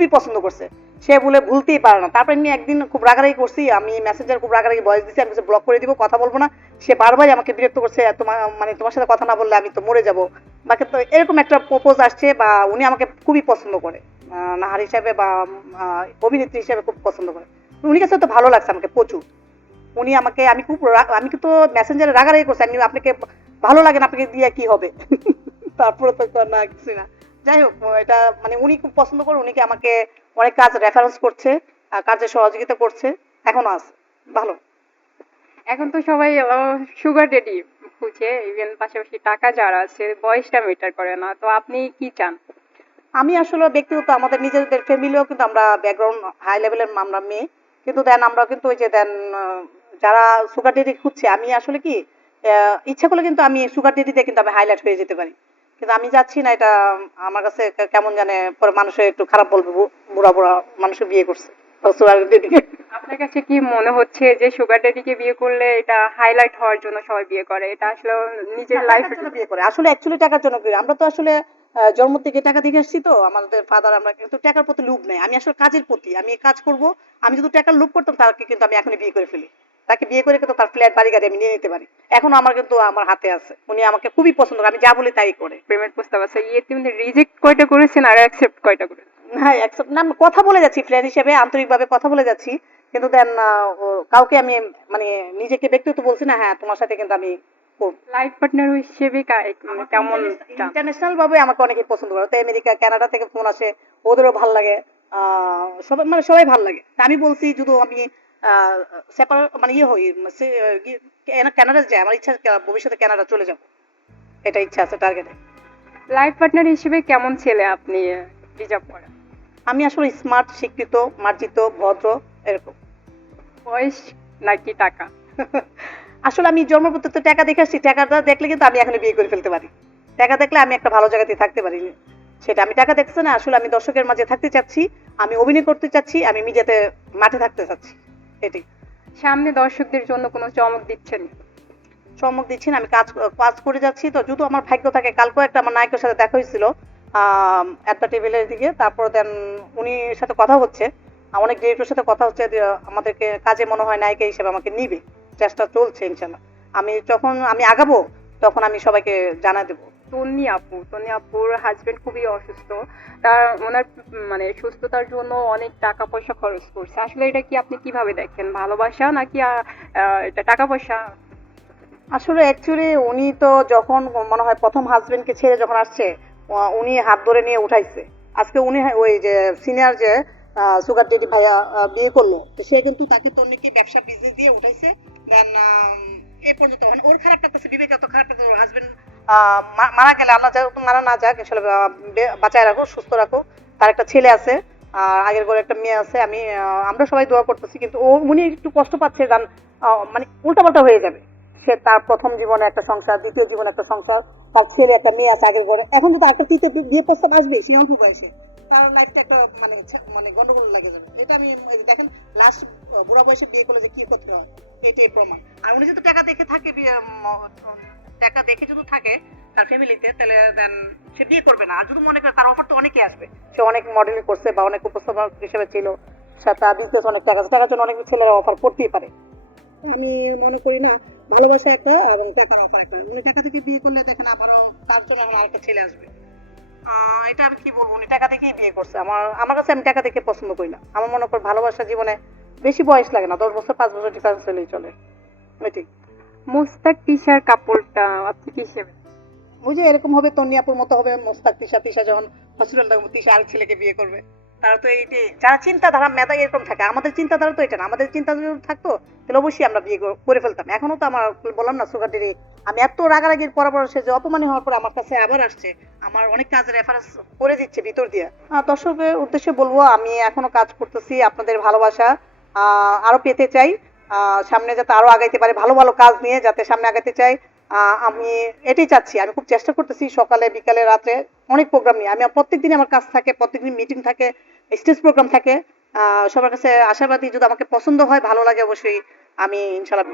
খুবই পছন্দ করছে। সে বলে ভুলতেই পারে না। তারপর এমনি একদিন খুব রাগারাগি করছি, আমি মেসেঞ্জার খুব রাগারাগি ভয়েস দিচ্ছি আমি ব্লক করে দিব, কথা বলব না। সে বারবারই আমাকে বিরক্ত করছে তোমার মানে তোমার সাথে কথা না বললে আমি তো মরে যাব। বাকি তো এরকম একটা প্রপোজ আসছে বা উনি আমাকে খুবই পছন্দ করে। নাহার হিসাবে বা অভিনেত্রী হিসাবে খুব পছন্দ করে। উনি কাছে তো ভালো লাগছে আমাকে প্রচুর। উনি আমাকে, আমি খুব আমি কিন্তু মেসেঞ্জারে রাগারাগি করছি, আমি আপনাকে ভালো লাগে না, আপনাকে দিয়ে কি হবে? তারপরে তো না কিছু না। যাই হোক এটা মানে উনি খুব পছন্দ করে উনিকে আমাকে অনেক কাজ রেফারেন্স করছে কাজে সহযোগিতা করছে এখনও আছে ভালো। এখন তো সবাই সুগার ডেডি খুঁজে ইভেন পাশাপাশি টাকা যারা আছে বয়সটা মেটার করে না তো আপনি কি চান? আমি আসলে ব্যক্তিগত আমাদের নিজেদের ফ্যামিলিও কিন্তু আমরা ব্যাকগ্রাউন্ড হাই লেভেলের আমরা মেয়ে কিন্তু দেন আমরা কিন্তু ওই যে দেন যারা সুগার ডেডি খুঁজছে আমি আসলে কি ইচ্ছা করলে কিন্তু আমি সুগার ডেডিতে কিন্তু আমি হাইলাইট হয়ে যেতে পারি। কিন্তু আমি যাচ্ছি না এটা আমার কাছে কেমন জানে পরে মানুষের একটু খারাপ বলবে বুড়া বুড়া মানুষের বিয়ে করছে। আপনার কাছে কি মনে হচ্ছে যে সুগার ডেডিকে বিয়ে করলে এটা হাইলাইট হওয়ার জন্য সবাই বিয়ে করে? এটা আসলে নিজের লাইফ জন্য বিয়ে করে। আসলে অ্যাকচুয়ালি টাকার জন্য বিয়ে আমরা তো আসলে জন্ম থেকে টাকা দেখে আসছি তো আমাদের ফাদার আমরা কিন্তু টাকার প্রতি লোভ নেই। আমি আসলে কাজের প্রতি আমি কাজ করব আমি যদি টাকার লোভ করতাম তাকে কিন্তু আমি এখনই বিয়ে করে ফেলি। তাকে বিয়ে করে কিন্তু তার ফ্ল্যাট বাড়ি গাড়ি আমি নিয়ে নিতে পারি। এখন আমার কিন্তু আমার হাতে আছে। উনি আমাকে খুবই পছন্দ করে আমি যা বলি তাই করে। প্রেমের প্রস্তাব আছে। ইয়ে তুমি রিজেক্ট কয়টা করেছেন আর অ্যাকসেপ্ট কয়টা করেছেন? হ্যাঁ accept- না কথা বলে যাচ্ছি ফ্রেন্ড হিসেবে আন্তরিকভাবে কথা বলে যাচ্ছি। কিন্তু দেন কাউকে আমি মানে নিজেকে ব্যক্তিগত বলছি না হ্যাঁ তোমার সাথে কিন্তু আমি লাইফ পার্টনার হিসেবে মানে কেমন ইন্টারন্যাশনাল ভাবে আমাকে অনেকেই পছন্দ করে। তো আমেরিকা কানাডা থেকে ফোন আসে ওদেরও ভালো লাগে। আহ, সবাই মানে সবাই ভালো লাগে। আমি বলছি যদি আমি মানে ইয়ে হই কানাডা যাই আমার ইচ্ছা ভবিষ্যতে কানাডা চলে যাব। এটা ইচ্ছা আছে টার্গেটে লাইফ পার্টনার হিসেবে কেমন ছেলে আপনি রিজার্ভ করেন? আমি আসলে স্মার্ট শিক্ষিত মার্জিত ভদ্র এরকম। বয়স নাকি টাকা? আসলে আমি জন্মপত্র তো টাকা দেখে আসছি টাকাটা দেখলে কিন্তু আমি এখন বিয়ে করে ফেলতে পারি। টাকা দেখলে আমি একটা ভালো জায়গাতে থাকতে পারি। সেটা আমি টাকা দেখছি না আসলে আমি দর্শকের মাঝে থাকতে চাচ্ছি আমি অভিনয় করতে চাচ্ছি আমি মিডিয়াতে মাঠে থাকতে চাচ্ছি। এটাই সামনে দর্শকদের জন্য কোনো চমক দিচ্ছেন? চমক দিচ্ছেন, আমি কাজ কাজ করে যাচ্ছি। তো যদি আমার ভাগ্য থাকে কালকেও একটা আমার নায়কের সাথে দেখা হয়েছিল একটা টেবিলের দিকে। তারপর দেন উনি সাথে কথা হচ্ছে। অনেক ডিরেক্টরের সাথে কথা হচ্ছে আমাদেরকে কাজে মনে হয় নায়িকা হিসেবে আমাকে নিবে। চেষ্টা চলছে ইনশাল্লাহ আমি যখন, আমি আগাবো, তখন আমি সবাইকে জানা দেবো। তন্নি আপু। তন্নি আপুর হাজবেন্ড খুবই অসুস্থ। তার ওনার মানে সুস্থতার জন্য অনেক টাকা পয়সা খরচ করছে। আসলে এটা কি আপনি কীভাবে দেখেন? ভালোবাসা নাকি এটা টাকা পয়সা আসলে অ্যাকচুয়ালি উনি তো যখন মনে হয় প্রথম হাজবেন্ডকে ছেড়ে যখন আসছে উনি হাত ধরে নিয়ে উঠাইছে। আজকে উনি হ্যাঁ ওই যে সিনিয়র যে সুগার ডেডি ভাইয়া বিয়ে করল সে কিন্তু তাকে তন্নিকে ব্যবসা বিজনেস দিয়ে উঠাইছে। দেন এই পর্যন্ত মানে ওর খারাপ লাগতেছে, বিবেক এত খারাপ লাগতেছে, ওর হাজবেন্ড মারা গেলে আল্লাহ যাক মারা না যাক আসলে বাঁচায় রাখো সুস্থ রাখো তার একটা ছেলে আছে আর আগের ঘরে একটা মেয়ে আছে। আমি আমরা সবাই দোয়া করতেছি কিন্তু ও উনি একটু কষ্ট পাচ্ছে আহ, মানে উল্টাপাল্টা হয়ে যাবে। সে তার প্রথম জীবনে একটা সংসার দ্বিতীয় জীবনে একটা সংসার তার ছেলে একটা মেয়ে আছে আগের ঘরে। এখন যদি একটা তৃতীয় বিয়ে প্রস্তাব আসবে সে অল্প বয়সে। তার লাইফটা একটা মানে মানে গন্ডগোল লাগে যাবে। এটা আমি দেখেন লাস্ট বুড়া বয়সে বিয়ে করলে যে কি করতে হয় এটাই প্রমাণ। আর উনি যদি টাকা দেখে থাকে টাকা দেখে যদি থাকে তার ফ্যামিলিতে তাহলে দেন সে বিয়ে করবে না। আর যদি মনে করে তার অফার তো অনেকেই আসবে। সে অনেক মডেলিং করছে বা অনেক উপস্থাপক হিসেবে ছিল। সে তার বিজনেস অনেক টাকা আছে টাকার জন্য অনেক ছেলেরা অফার করতেই পারে। আমি মনে করি না ভালোবাসা একটা এবং টাকার অফার একটা উনি টাকা থেকে বিয়ে করলে দেখেন আবারও তার জন্য এখন আরেকটা ছেলে আসবে। আহ, এটা আমি কি বলব? উনি টাকা দেখেই বিয়ে করছে। আমার আমার কাছে আমি টাকা দেখে পছন্দ করি না। আমার মনে করি ভালোবাসা জীবনে বেশি বয়স লাগে না দশ বছর পাঁচ বছর ডিফারেন্স হলেই চলে। ঠিক। মুস্তাক তিশার কাপড়টা আপনি কি হিসেবে যে এরকম হবে মতো হবে মোস্তাক তিশা তিশা যখন হসপিটাল থাকব তিশা আরেক ছেলেকে বিয়ে করবে। তারা তো যারা চিন্তাধারা, মেধা এরকম থাকে, আমাদের চিন্তাধারা তো এটা না। আমাদের চিন্তা যদি থাকতো, তাহলে অবশ্যই আমরা বিয়ে করে ফেলতাম। এখনও তো আমার বললাম না সুগার ডেরি আমি এত রাগারাগির পর সে যে অপমানি হওয়ার পর আমার কাছে আবার আসছে। আমার অনেক কাজ রেফারেন্স করে দিচ্ছে ভিতর দিয়ে। দর্শকের উদ্দেশ্যে বলব, আমি এখনও কাজ করতেছি, আপনাদের ভালোবাসা আরও পেতে চাই। সামনে যাতে আরও আগাইতে পারে, ভালো ভালো কাজ নিয়ে যাতে সামনে আগাইতে চাই। আমি এটাই চাচ্ছি, আমি খুব চেষ্টা করতেছি সকালে, বিকালে রাতে অনেক প্রোগ্রাম নিয়ে। আমি প্রত্যেক দিন আমার কাজ থাকে, প্রত্যেকদিন মিটিং থাকে স্টেজ প্রোগ্রাম থাকে। সবার কাছে আশাবাদী, যদি আমাকে পছন্দ হয়, ভালো লাগে, অবশ্যই আমি ইনশাল্লাহ